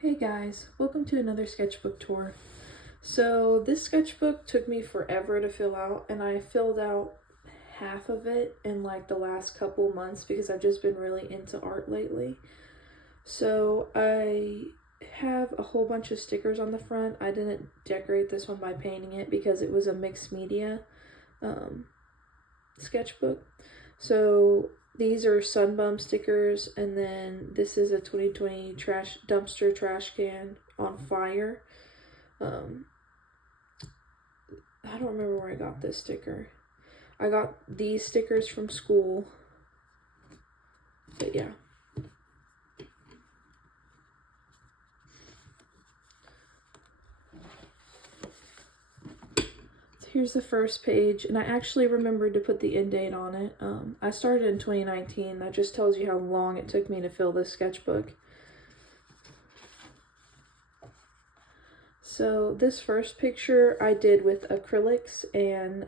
Hey guys, welcome to another sketchbook tour. So this sketchbook took me forever to fill out, and I filled out half of it in like the last couple months because I've just been really into art lately. So I have a whole bunch of stickers on the front. I didn't decorate this one by painting it because it was a mixed media sketchbook. So these are sunbum stickers, and then this is a 2020 dumpster trash can on fire. I don't remember where I got this sticker. I got these stickers from school. But yeah. Here's the first page, and I actually remembered to put the end date on it. I started in 2019. That just tells you how long it took me to fill this sketchbook. So this first picture I did with acrylics, and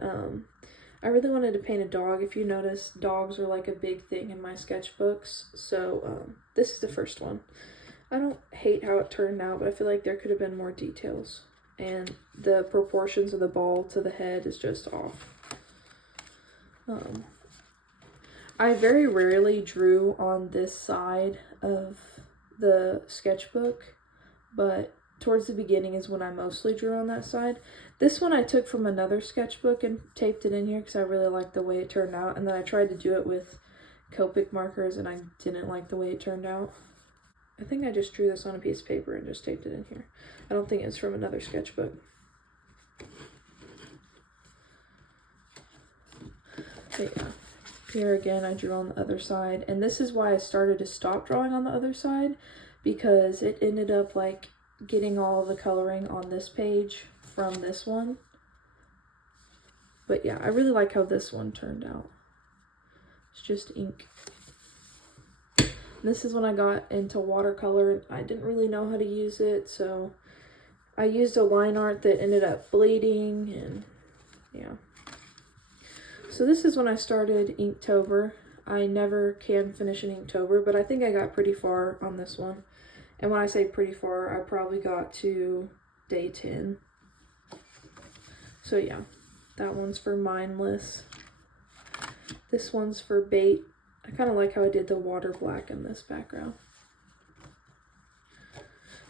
I really wanted to paint a dog. If you notice, dogs are like a big thing in my sketchbooks. So this is the first one. I don't hate how it turned out, but I feel like there could have been more details. And the proportions of the ball to the head is just off. I very rarely drew on this side of the sketchbook, but towards the beginning is when I mostly drew on that side. This one I took from another sketchbook and taped it in here because I really liked the way it turned out, and then I tried to do it with Copic markers and I didn't like the way it turned out. I think I just drew this on a piece of paper and just taped it in here. I don't think it's from another sketchbook. But yeah, here again I drew on the other side, and this is why I started to stop drawing on the other side, because it ended up like getting all the coloring on this page from this one. But yeah, I really like how this one turned out. It's just ink. This is when I got into watercolor. I didn't really know how to use it, so I used a line art that ended up bleeding, and yeah. So this is when I started Inktober. I never can finish an Inktober, but I think I got pretty far on this one. And when I say pretty far, I probably got to day 10. So yeah, that one's for Mindless. This one's for Bait. I kind of like how I did the water black in this background.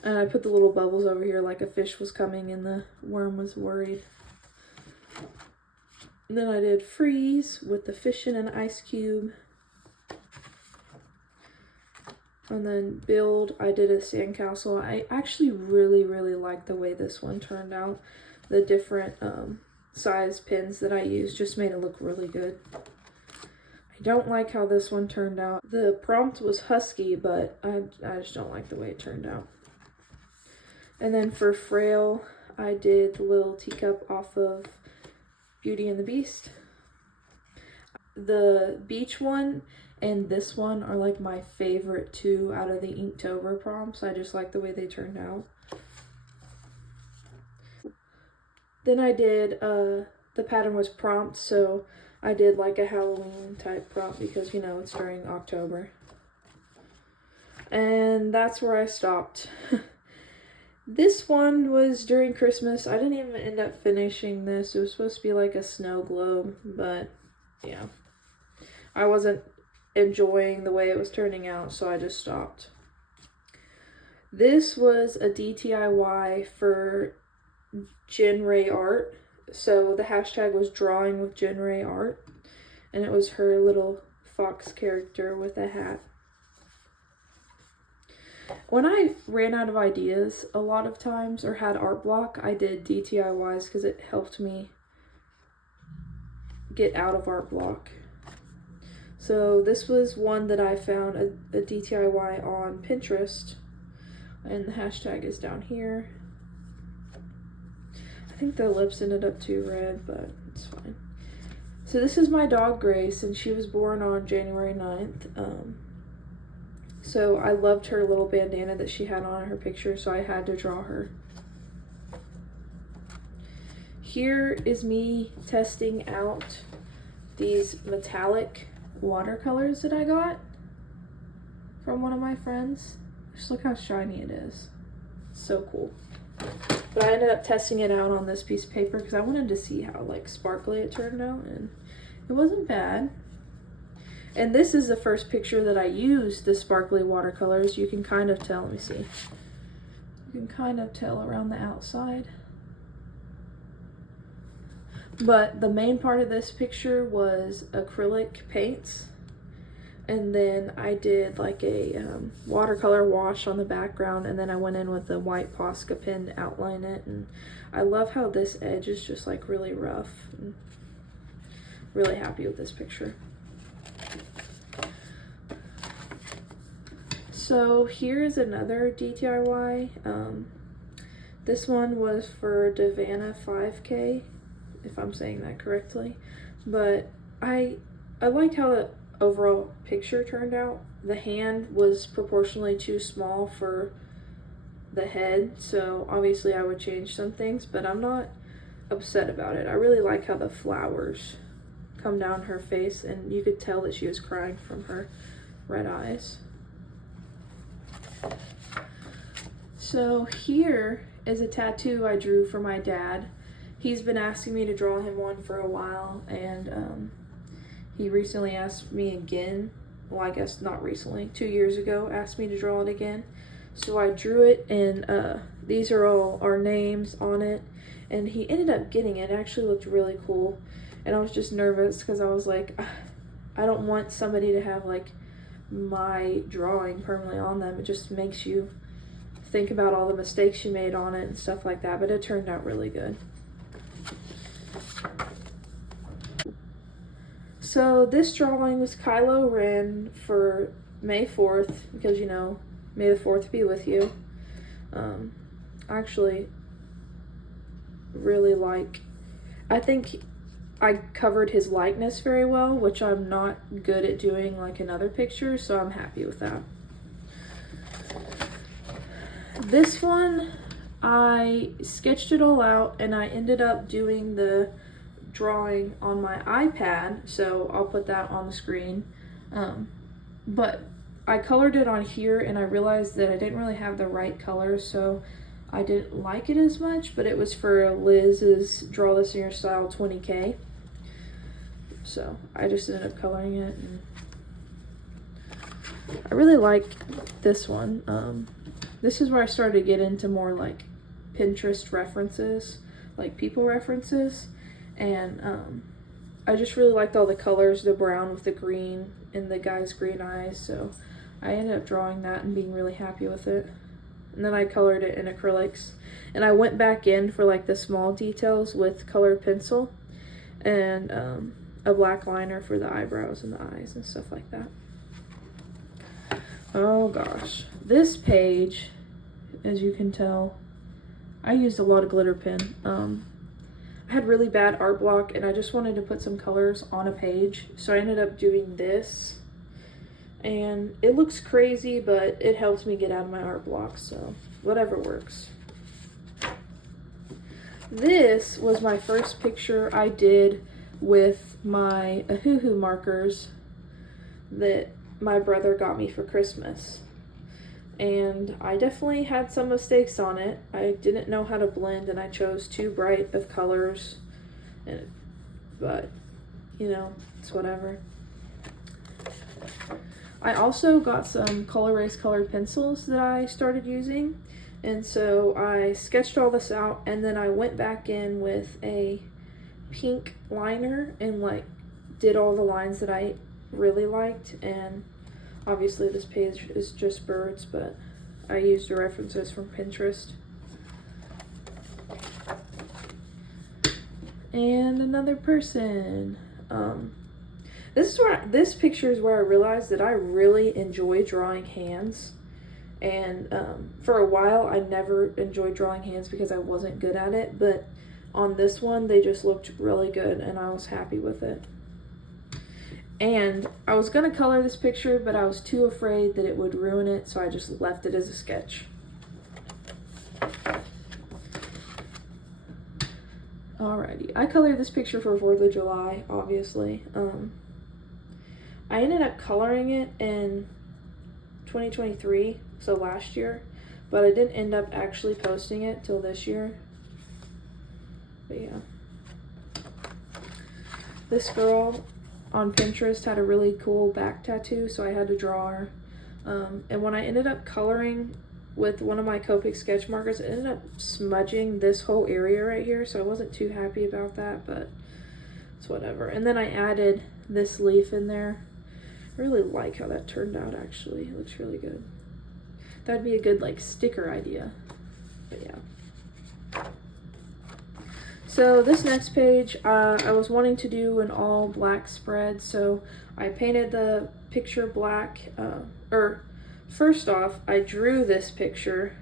And I put the little bubbles over here like a fish was coming and the worm was worried. And then I did Freeze with the fish in an ice cube. And then Build, I did a sandcastle. I actually really like the way this one turned out. The different size pins that I used just made it look really good. I don't like how this one turned out. The prompt was husky, but I just don't like the way it turned out. And then for Frail, I did the little teacup off of Beauty and the Beast. The beach one and this one are like my favorite two out of the Inktober prompts. I just like the way they turned out. Then I did, the pattern was prompt, so I did like a Halloween type prompt because, you know, it's during October. And that's where I stopped. This one was during Christmas. I didn't even end up finishing this. It was supposed to be like a snow globe, but yeah. I wasn't enjoying the way it was turning out, so I just stopped. This was a DTIY for Jen Ray Art. So the hashtag was drawing with Jen Ray Art, and it was her little fox character with a hat. When I ran out of ideas a lot of times or had art block, I did DTIYs because it helped me get out of art block. So this was one that I found a DTIY on Pinterest, and the hashtag is down here. I think the lips ended up too red, but it's fine. So this is my dog Grace, and she was born on January 9th. So I loved her little bandana that she had on her picture, so I had to draw her. Here is me testing out these metallic watercolors that I got from one of my friends. Just look how shiny it is. so cool. But I ended up testing it out on this piece of paper because I wanted to see how like sparkly it turned out, and it wasn't bad. And this is the first picture that I used the sparkly watercolors. You can kind of tell, let me see. You can kind of tell around the outside. But the main part of this picture was acrylic paints. And then I did like a watercolor wash on the background, and then I went in with a white Posca pen to outline it. And I love how this edge is just like really rough. And really happy with this picture. So here is another DIY. This one was for Davana 5K, if I'm saying that correctly. But I liked how the overall picture turned out. The hand was proportionally too small for the head, so obviously I would change some things, but I'm not upset about it. I really like how the flowers come down her face, and you could tell that she was crying from her red eyes. So here is a tattoo I drew for my dad. He's been asking me to draw him one for a while, and he recently asked me again. Well, I guess not recently, 2 years ago, asked me to draw it again. So I drew it, and these are all our names on it, and he ended up getting it. It actually looked really cool, and I was just nervous because I was like, I don't want somebody to have like my drawing permanently on them. It just makes you think about all the mistakes you made on it and stuff like that, but it turned out really good. So this drawing was Kylo Ren for May 4th, because, you know, May the 4th be with you. I actually really like, I think I covered his likeness very well, which I'm not good at doing like in other pictures, so I'm happy with that. This one, I sketched it all out, and I ended up doing the drawing on my iPad, so I'll put that on the screen. But I colored it on here, and I realized that I didn't really have the right color, so I didn't like it as much, but it was for Liz's Draw This in Your Style 20K. So I just ended up coloring it, and I really like this one. This is where I started to get into more like Pinterest references, like people references, and I just really liked all the colors, the brown with the green and the guy's green eyes, so I ended up drawing that and being really happy with it. And then I colored it in acrylics, and I went back in for like the small details with colored pencil, and a black liner for the eyebrows and the eyes and stuff like that. Oh gosh, this page, as you can tell, I used a lot of glitter pen. I had really bad art block, and I just wanted to put some colors on a page, so I ended up doing this, and it looks crazy, but it helps me get out of my art block, so whatever works. This was my first picture I did with my Ahuhu markers that my brother got me for Christmas, and I definitely had some mistakes on it. I didn't know how to blend, and I chose too bright of colors, but you know, it's whatever. I also got some Colorase colored pencils that I started using, and so I sketched all this out, and then I went back in with a pink liner and like did all the lines that I really liked. And obviously this page is just birds, but I used the references from Pinterest. And another person. This picture is where I realized that I really enjoy drawing hands. And for a while I never enjoyed drawing hands because I wasn't good at it, but on this one they just looked really good, and I was happy with it. And I was gonna color this picture, but I was too afraid that it would ruin it, so I just left it as a sketch. Alrighty, I colored this picture for 4th of July, obviously. I ended up coloring it in 2023, so last year, but I didn't end up actually posting it till this year. But yeah. This girl on Pinterest had a really cool back tattoo, so I had to draw her. And when I ended up coloring with one of my Copic sketch markers, it ended up smudging this whole area right here, so I wasn't too happy about that, but it's whatever. And then I added this leaf in there. I really like how that turned out, actually. It looks really good. That'd be a good, like, sticker idea. But yeah. So this next page, I was wanting to do an all black spread, so I painted the picture black, first off, I drew this picture,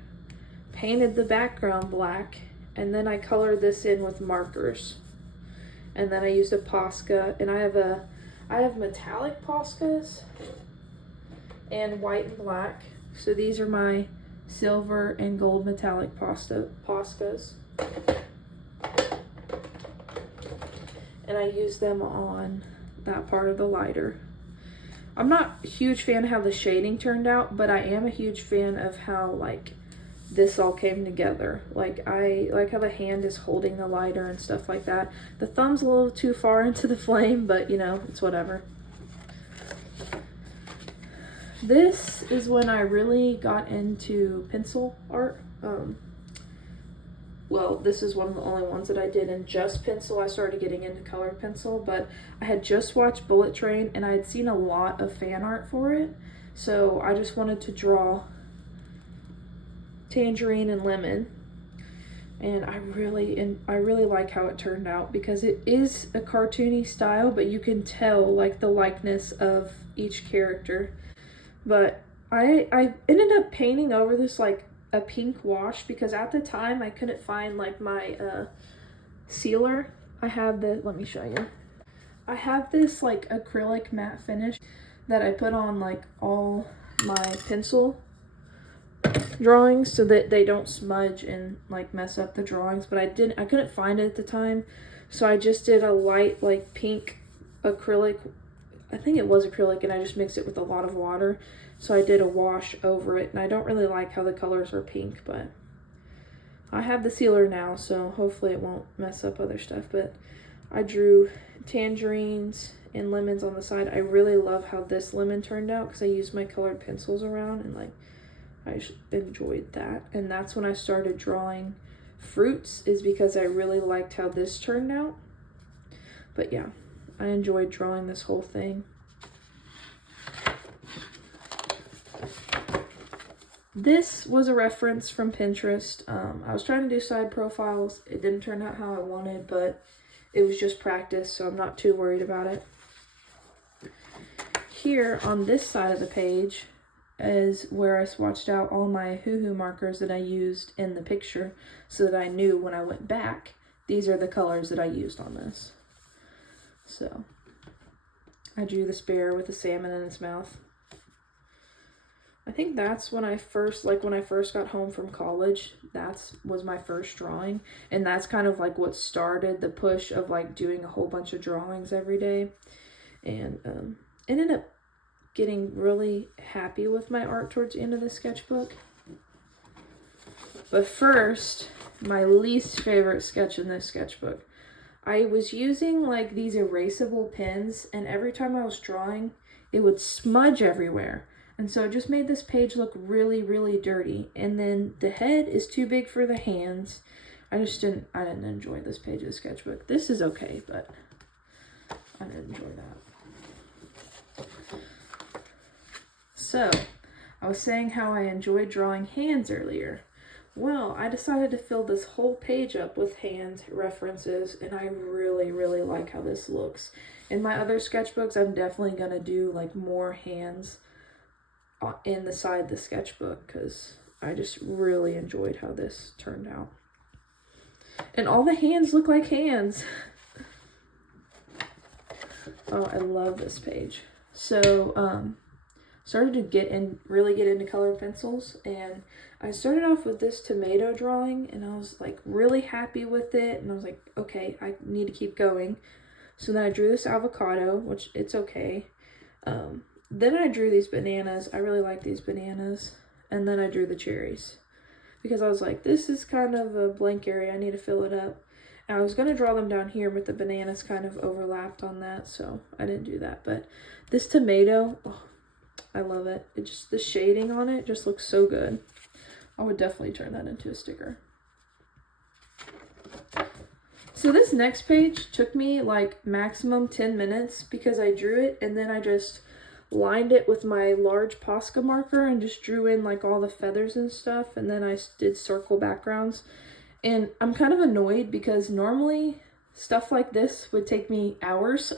painted the background black, and then I colored this in with markers. And then I used a Posca, and I have metallic Poscas and white and black. So these are my silver and gold metallic Poscas. And I use them on that part of the lighter. I'm not a huge fan of how the shading turned out, but I am a huge fan of how, like, this all came together. Like, I like how the hand is holding the lighter and stuff like that. The thumb's a little too far into the flame, but, you know, it's whatever. This is when I really got into pencil art. Well, this is one of the only ones that I did in just pencil. I started getting into colored pencil, but I had just watched Bullet Train and I had seen a lot of fan art for it. So I just wanted to draw tangerine and lemon. And I really like how it turned out, because it is a cartoony style, but you can tell, like, the likeness of each character. But I ended up painting over this, like, a pink wash, because at the time I couldn't find, like, my sealer. I have the, let me show you. I have this, like, acrylic matte finish that I put on, like, all my pencil drawings so that they don't smudge and, like, mess up the drawings, but I couldn't find it at the time, so I just did a light, like, pink acrylic. I think it was acrylic, and I just mixed it with a lot of water. So I did a wash over it, and I don't really like how the colors are pink, but I have the sealer now, so hopefully it won't mess up other stuff. But I drew tangerines and lemons on the side. I really love how this lemon turned out, because I used my colored pencils around, and, like, I enjoyed that. And that's when I started drawing fruits, is because I really liked how this turned out. But yeah, I enjoyed drawing this whole thing. This was a reference from Pinterest. I was trying to do side profiles. It didn't turn out how I wanted, but it was just practice, so I'm not too worried about it. Here on this side of the page is where I swatched out all my hoo-hoo markers that I used in the picture, so that I knew when I went back, these are the colors that I used on this. So I drew this bear with a salmon in its mouth. I think that's when I first got home from college, was my first drawing. And that's kind of like what started the push of, like, doing a whole bunch of drawings every day. And ended up getting really happy with my art towards the end of the sketchbook. But first, my least favorite sketch in this sketchbook. I was using, like, these erasable pens, and every time I was drawing, it would smudge everywhere. And so it just made this page look really, really dirty. And then the head is too big for the hands. I didn't enjoy this page of the sketchbook. This is okay, but I didn't enjoy that. So, I was saying how I enjoyed drawing hands earlier. Well, I decided to fill this whole page up with hand references, and I really, really like how this looks. In my other sketchbooks, I'm definitely going to do, like, more hands in the side of the sketchbook, because I just really enjoyed how this turned out. And all the hands look like hands. Oh, I love this page. So, started to really get into colored pencils, and I started off with this tomato drawing, and I was, like, really happy with it, and I was like, okay, I need to keep going. So then I drew this avocado, which it's okay. Then I drew these bananas. I really like these bananas. And then I drew the cherries. because I was like, this is kind of a blank area. I need to fill it up. And I was going to draw them down here, but the bananas kind of overlapped on that, so I didn't do that. But this tomato, oh, I love it. It just, the shading on it just looks so good. I would definitely turn that into a sticker. So this next page took me like maximum 10 minutes because I drew it and then I just lined it with my large Posca marker and just drew in like all the feathers and stuff, and then I did circle backgrounds. And I'm kind of annoyed because normally stuff like this would take me hours,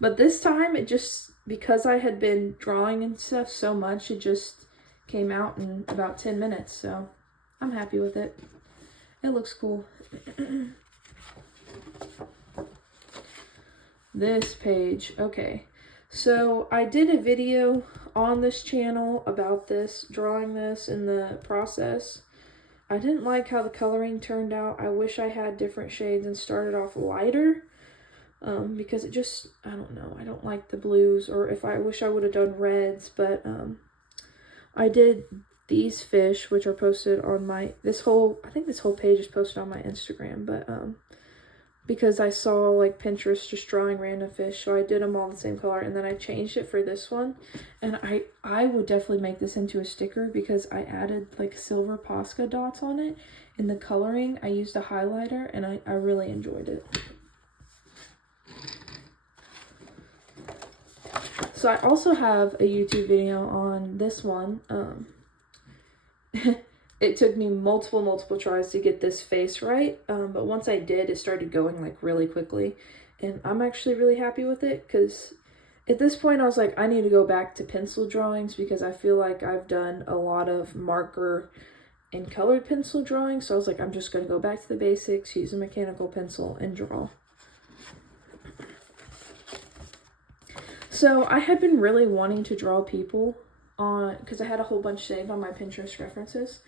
but this time it just, because I had been drawing and stuff so much, it just came out in about 10 minutes, so I'm happy with it. It looks cool. This page, okay. So I did a video on this channel about this, drawing this in the process. I didn't like how the coloring turned out. I wish I had different shades and started off lighter, because it just, I don't know, I don't like the blues, or if I wish I would have done reds, but I did these fish, which are posted on my, I think this whole page is posted on my Instagram, but because I saw like Pinterest just drawing random fish, so I did them all the same color, and then I changed it for this one, and I would definitely make this into a sticker because I added like silver Posca dots on it. In the coloring, I used a highlighter, and I really enjoyed it. So I also have a YouTube video on this one. It took me multiple tries to get this face right, but once I did, it started going like really quickly, and I'm actually really happy with it because at this point I was like, I need to go back to pencil drawings because I feel like I've done a lot of marker and colored pencil drawing, so I was like, I'm just going to go back to the basics, use a mechanical pencil, and draw. So I had been really wanting to draw people on, because I had a whole bunch saved on my Pinterest references,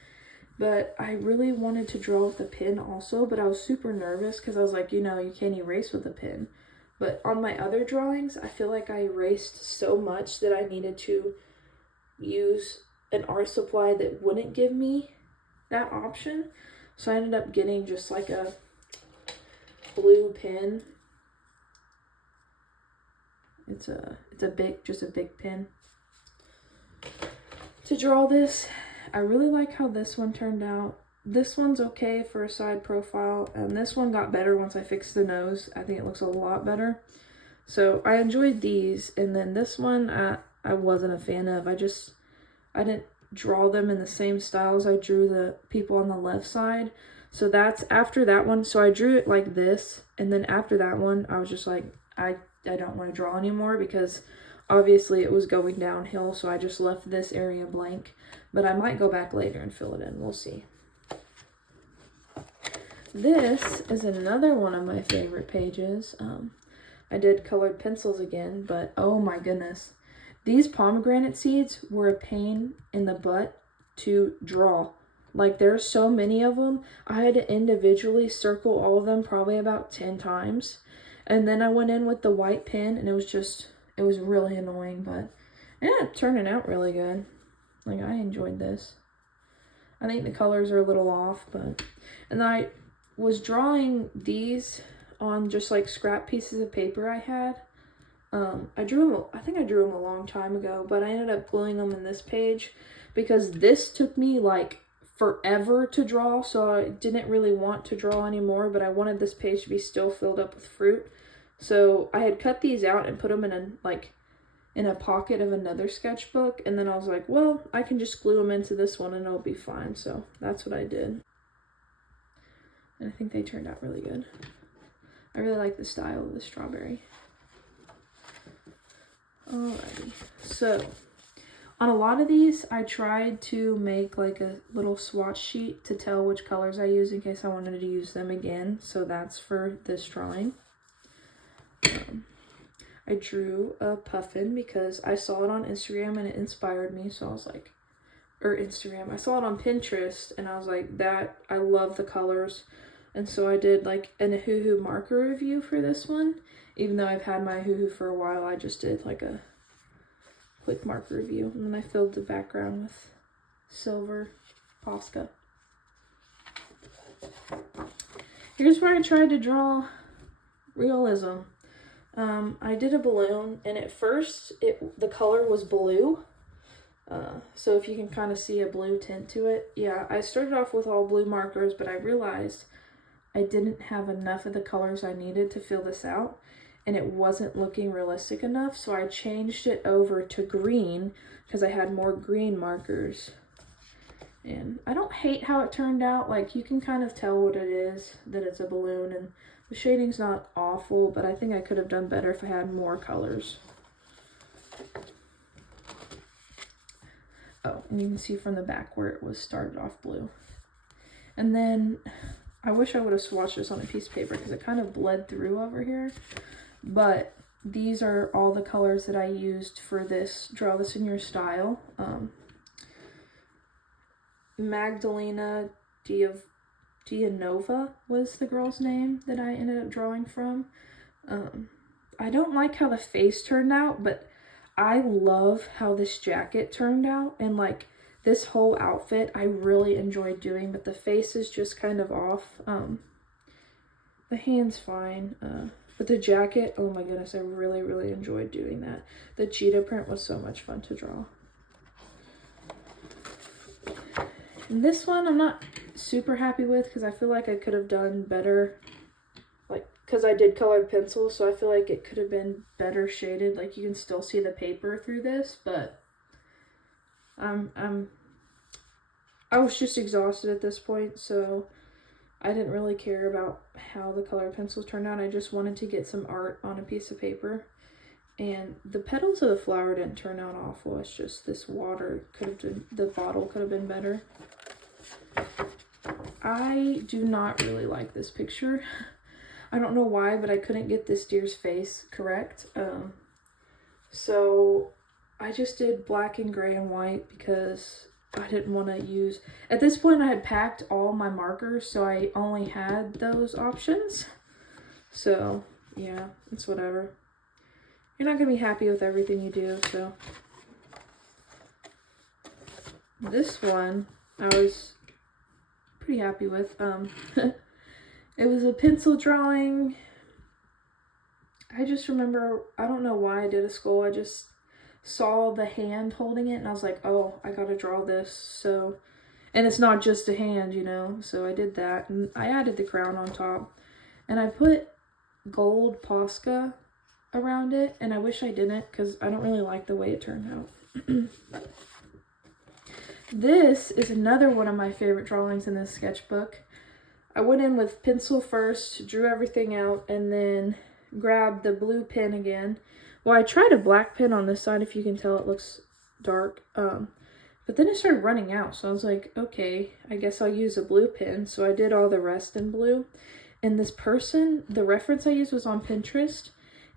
but I really wanted to draw with a pen also, but I was super nervous because I was like, you know, you can't erase with a pen. But on my other drawings, I feel like I erased so much that I needed to use an art supply that wouldn't give me that option. So I ended up getting just like a blue pen. It's a big pen to draw this. I really like how this one turned out. This one's okay for a side profile, and this one got better once I fixed the nose. I think it looks a lot better. So I enjoyed these, and then this one I wasn't a fan of. I didn't draw them in the same styles I drew the people on the left side. So that's after that one. So I drew it like this, and then after that one, I was just like, I don't want to draw anymore because obviously it was going downhill, so I just left this area blank. But I might go back later and fill it in. We'll see. This is another one of my favorite pages. I did colored pencils again, but oh my goodness. These pomegranate seeds were a pain in the butt to draw. Like, there's so many of them. I had to individually circle all of them probably about 10 times. And then I went in with the white pen, and it was really annoying, but it ended up turning out really good. Like, I enjoyed this. I think the colors are a little off, but... And I was drawing these on just, like, scrap pieces of paper I had. I think I drew them a long time ago, but I ended up gluing them in this page because this took me, like, forever to draw, so I didn't really want to draw anymore, but I wanted this page to be still filled up with fruit. So I had cut these out and put them in a pocket of another sketchbook, and then I was like, well, I can just glue them into this one and it'll be fine. So that's what I did. And I think they turned out really good. I really like the style of the strawberry. Alrighty, so on a lot of these, I tried to make like a little swatch sheet to tell which colors I use in case I wanted to use them again. So that's for this drawing. I drew a puffin because I saw it on Instagram and it inspired me. So I was like, I saw it on Pinterest and I was like, I love the colors. And so I did like an Ahuhu marker review for this one. Even though I've had my Ahuhu for a while, I just did like a quick marker review. And then I filled the background with silver Posca. Here's where I tried to draw realism. I did a balloon, and at first the color was blue. So if you can kind of see a blue tint to it. Yeah, I started off with all blue markers, but I realized I didn't have enough of the colors I needed to fill this out, and it wasn't looking realistic enough, so I changed it over to green because I had more green markers. And I don't hate how it turned out. Like, you can kind of tell what it is, that it's a balloon, and the shading's not awful, but I think I could have done better if I had more colors. Oh, and you can see from the back where it was started off blue. And then I wish I would have swatched this on a piece of paper because it kind of bled through over here. But these are all the colors that I used for this Draw This in Your Style. Magdalena Dianova was the girl's name that I ended up drawing from. I don't like how the face turned out, but I love how this jacket turned out, and like this whole outfit I really enjoyed doing, but the face is just kind of off. The hand's fine, but the jacket, oh my goodness, I really enjoyed doing that. The cheetah print was so much fun to draw. And this one I'm not super happy with because I feel like I could have done better, like, because I did colored pencils, so I feel like it could have been better shaded. Like, you can still see the paper through this, but I was just exhausted at this point, so I didn't really care about how the colored pencils turned out. I just wanted to get some art on a piece of paper. And the petals of the flower didn't turn out awful. It's just this water could have been, the bottle could have been better. I do not really like this picture. I don't know why, but I couldn't get this deer's face correct. So I just did black and gray and white because I didn't want to use... At this point, I had packed all my markers, so I only had those options. So, yeah, it's whatever. You're not going to be happy with everything you do, so. This one, I was pretty happy with. It was a pencil drawing. I just remember, I don't know why I did a skull. I just saw the hand holding it, and I was like, oh, I got to draw this. So, and it's not just a hand, you know. So I did that, and I added the crown on top. And I put gold Posca around it, and I wish I didn't because I don't really like the way it turned out. This is another one of my favorite drawings in this sketchbook. I went in with pencil first, drew everything out, and then grabbed the blue pen again. Well, I tried a black pen on this side, if you can tell it looks dark, but then it started running out, so I was like, okay, I guess I'll use a blue pen. So I did all the rest in blue. And this person, the reference I used was on Pinterest,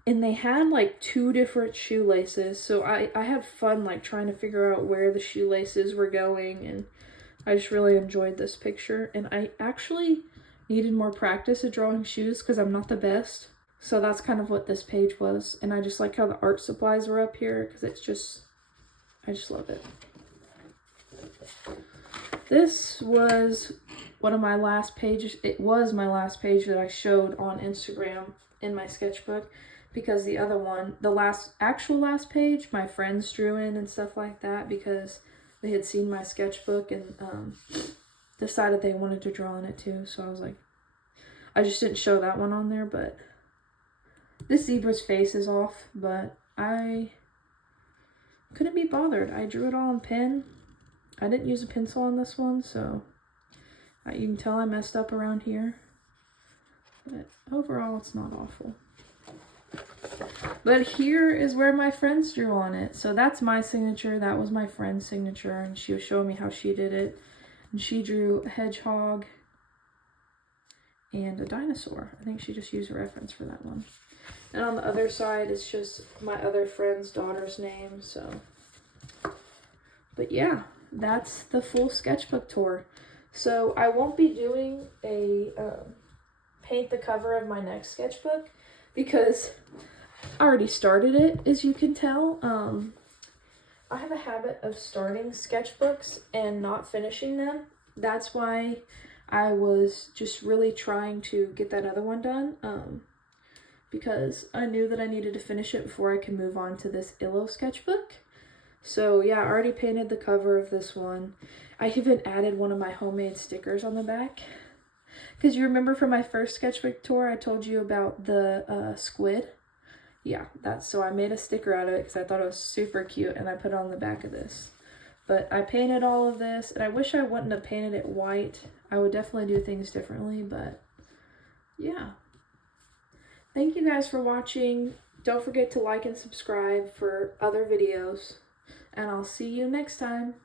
and they had like 2 different shoelaces. So I had fun like trying to figure out where the shoelaces were going, and I just really enjoyed this picture. And I actually needed more practice at drawing shoes because I'm not the best. So that's kind of what this page was. And I just like how the art supplies were up here because it's just, I just love it. This was one of my last pages. It was my last page that I showed on Instagram in my sketchbook, because the other one, the actual last page, my friends drew in and stuff like that because they had seen my sketchbook and decided they wanted to draw in it too. So I was like, I just didn't show that one on there, but this zebra's face is off, but I couldn't be bothered. I drew it all in pen. I didn't use a pencil on this one, so you can tell I messed up around here. But overall, it's not awful. But here is where my friends drew on it. So that's my signature. That was my friend's signature, and she was showing me how she did it. And she drew a hedgehog and a dinosaur. I think she just used a reference for that one. And on the other side, it's just my other friend's daughter's name. So, but yeah, that's the full sketchbook tour. So I won't be doing a paint the cover of my next sketchbook because I already started it, as you can tell. I have a habit of starting sketchbooks and not finishing them. That's why I was just really trying to get that other one done because I knew that I needed to finish it before I can move on to this Illo sketchbook. So yeah, I already painted the cover of this one. I even added one of my homemade stickers on the back. Because you remember from my first sketchbook tour, I told you about the squid? Yeah, so I made a sticker out of it because I thought it was super cute, and I put it on the back of this. But I painted all of this, and I wish I wouldn't have painted it white. I would definitely do things differently, but yeah. Thank you guys for watching. Don't forget to like and subscribe for other videos, and I'll see you next time.